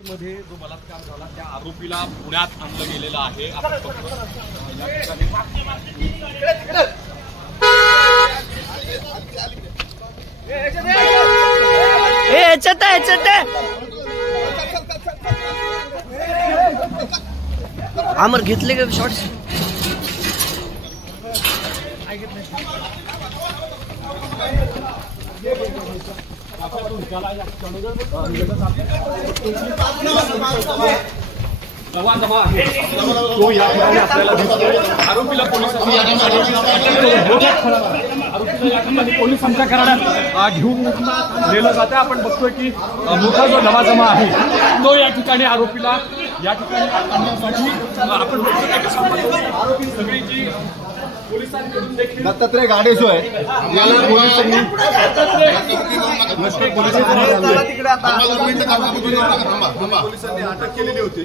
मध्ये जो बलात्कार झाला त्या आरोपीला पुण्यात आणलं गेलेलं आहे। आमर घेतले का शॉर्ट्स आरोपीला पोलिसांच्या करण्यात घेऊन नेलं जातं। आपण बघतोय की मोठा जो लवाजमा आहे तो या ठिकाणी आरोपीला या ठिकाणी आणण्यासाठी आपण आरोपी सगळी जी पोलिसांकडून देखील दत्तात्रय गाडेसो आहे याला पोलिसांनी अटक केलेली होती।